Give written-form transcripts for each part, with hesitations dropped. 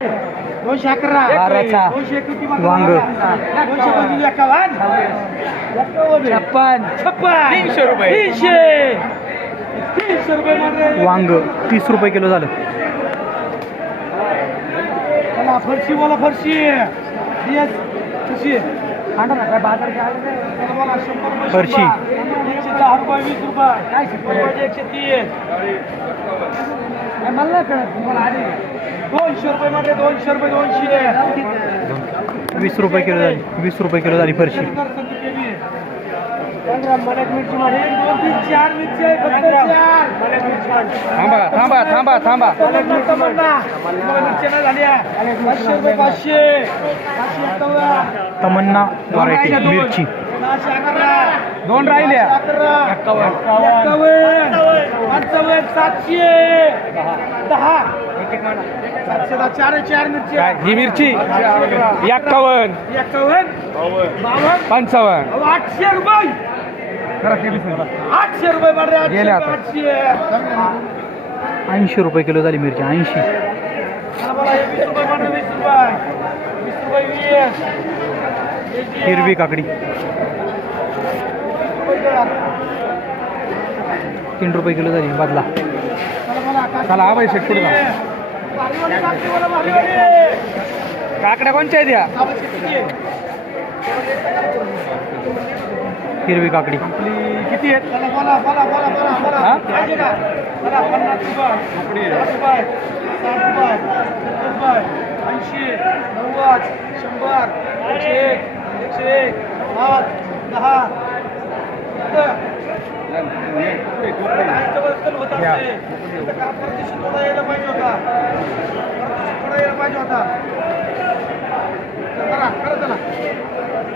211 12चा 251 वांग 251 56 300 रुपये 300 रुपये मध्ये वांग 30 रुपये किलो झालं. चला फरशी बोला फरशी दियस फरशी आणा ना काय बाजार काय आले चला बोला 100 रुपये फरशी. 110 रुपये 20 रुपये काय 130 मला कळत तुम्हाला आधी 200 रुपये मध्ये 200 रुपये 200 20 रुपये किलो झाली. 20 रुपये किलो झाली फरशी. 15 मिरची मध्ये 1 2 3 4 मिरची आहे फक्त 4 थांबा. मिरची नाही झाली 500 रुपये 500 तमन्ना व्हरायटी मिरची 2 राहिल्या 51 710 4 मिरची ही मिरची 51 55 800 रुपये 800 रुपये गेले आता. 80 रुपये किलो झाली मिरची 80. 20 रुपये 20 हिरवी काकडी 3 रुपये किलो झाली बदला. चला हा भाई शेट पुढे जा. काकड्या कोणच्या आहेत या? हिरवी काकडी किती आहेत बोला हा? 50 रुपये 60 रुपये 80 90 100 101 10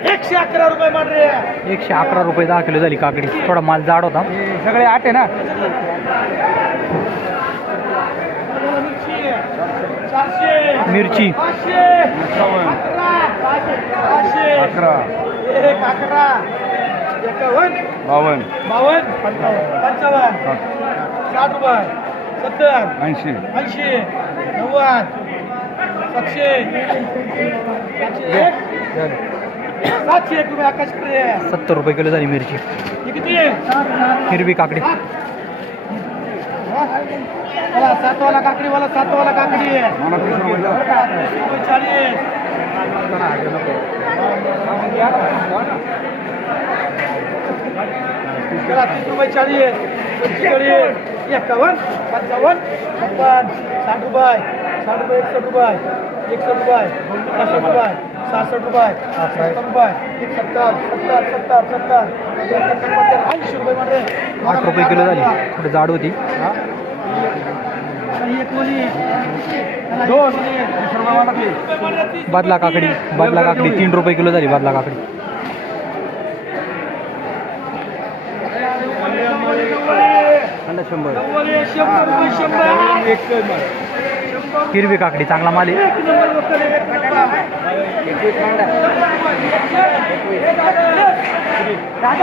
111 रुपये मांडरे 111 रुपये 10 किलो झाली काकडी. थोडा माल जाड होता. सगळे 8 आहे ना. मिरची 52 55 60 रुपये 70 80 90 701 रुपये आकाश 70 रुपये किलो झाली मिरची. किती हिरवी काकडी 7 वाला काकडी 7 वाला काकडी 30 रुपये 40 45 51 55 60 रुपये 61 रुपये 61 रुपये 60 रुपये 67 रुपये 70 रुपये 70 80 रुपये मध्ये 8 रुपये किलो झाली. थोडी जाड होती. बदला काकडी 3 रुपये किलो झाली. बदला काकडी हिरवी काकडी चांगला माल आहे. काय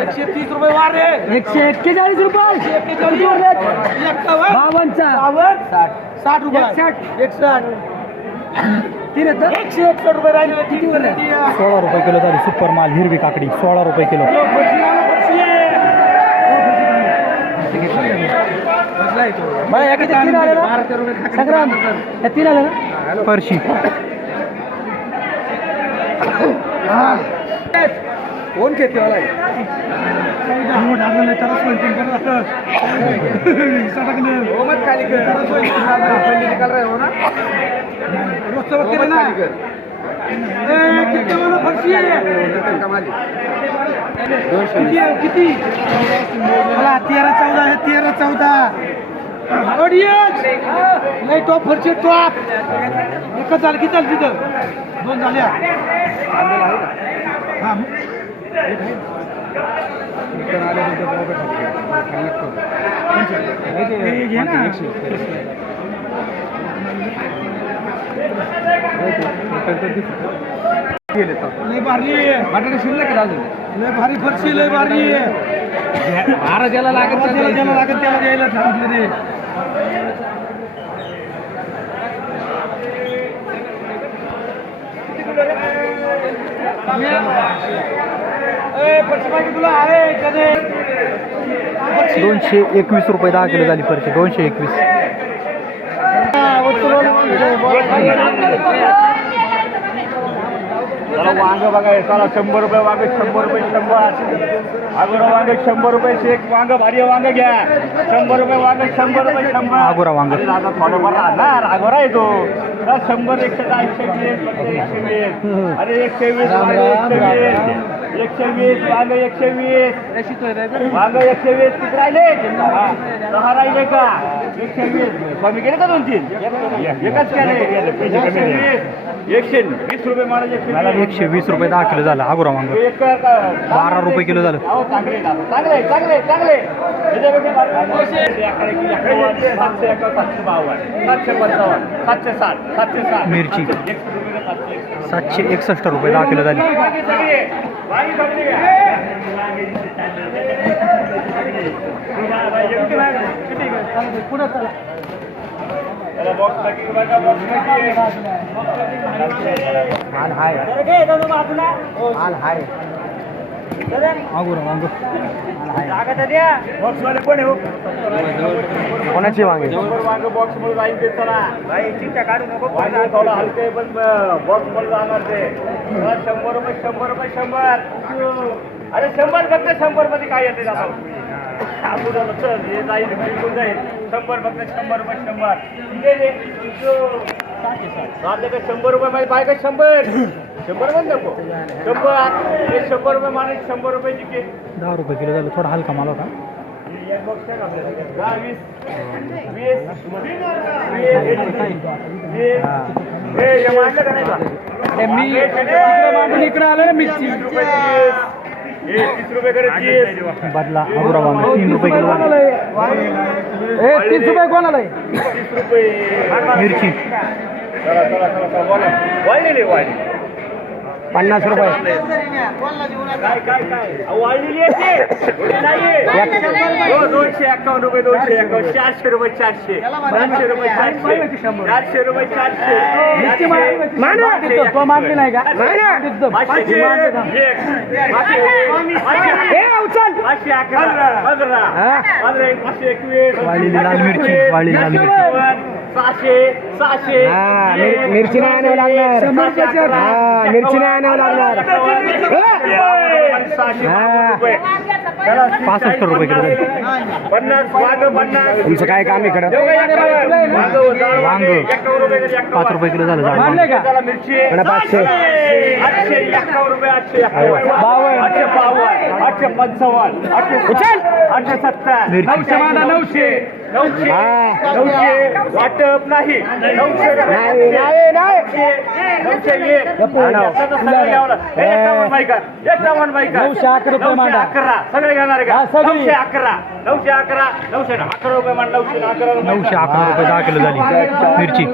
130 रुपये वार रे 141 रुपये 60 रुपये 61 161 रुपये राहिले किती 16 रुपये किलो झाली. सुपर माल हिरवी काकडी 16 रुपये किलो. फरशी कोण घेते किती 13-14 नाही टॉप फरची टॉप एकच झालं किती झालं तिथं 2 झाल्या हा लय भारी बटाटे शिल्लक आहे अजून लय भारी फरशी लय भारी महाराजाला लागत ज्याला लागेल त्याला द्यायला सांगितलं ते. फरशी पाहिजे तुला आहे कधी 221 रुपये 10 किलो झाली फरशी 221. वांग बघा चला 100 रुपये वांग 100 रुपये 100 अगोरा वांग 100 रुपये शेक वांग भारी वांग घ्या 100 रुपये वांग 100 रुपये 100 आगोरा वांग. अरे दादा थोडंफार राहणार अगोरा आहे तो 100 120 अरे 120 120 वांग 120 वांग 120 किती राहिले 10 राहिले का 120 कमी केले का 2-3 एकच केले 120 रुपये मला 120 रुपये 10 किलो झालं आगोरा वांग. 12 रुपये किलो झालं. चांगले चांगले चांगले चांगले 750 मिरची 761 रुपये 10 किलो झाली. पुढे चला माल हाय माल हाय आगोरा वांग. कोणाची वांगे वांग बॉक्स मध्ये जाईल ते चला भाई चिंता काढू नको थोडा हलके पण बॉक्स मध्ये जाणार ते 100 रुपये 100 रुपये 100 अरे 100 फक्त 100 मध्ये काय येते दादा आपण चल हे जाईल बिलकुल जाईल 100 फक्त 100 रुपये 100 इथे दे आपल्याकडे 100 रुपये माहिती पाहिजे 100 पण नको 100 रुपये माने 100 रुपये जिके 10 रुपये किलो झालं. थोडा हलका माल होता. मी इकडे आलोय मिरची 30 रुपये करे बदला आगोरा वांग 3 रुपये किलो झालं. 30 रुपये कोणाला 30 रुपये मिरची चला चला चला बोला वाढलेली वाढली 50 रुपये. काय काय काय वाढलेली आहे हो 251 रुपये 251 400 रुपये 400 500 रुपये 400 400 रुपये 400 तो मागली नाही का वाळलेली लाल मिरची वाळलेली लाल मिरची 600 मिरची नाही आणावं लागणार. मिरची नाही आणावं लागणार. 65 रुपये किलो झाली. 50 वांग 50 तुमचं काय काम इकडं वांग 5 रुपये किलो झालं. मानले का मिरची 500 851 रुपये 855 870 मिरची 900 वाटप नाही 900 सगळे घेणार का 911 911 911 रुपये मान 911 911 रुपये 10 किलो झाली मिरची.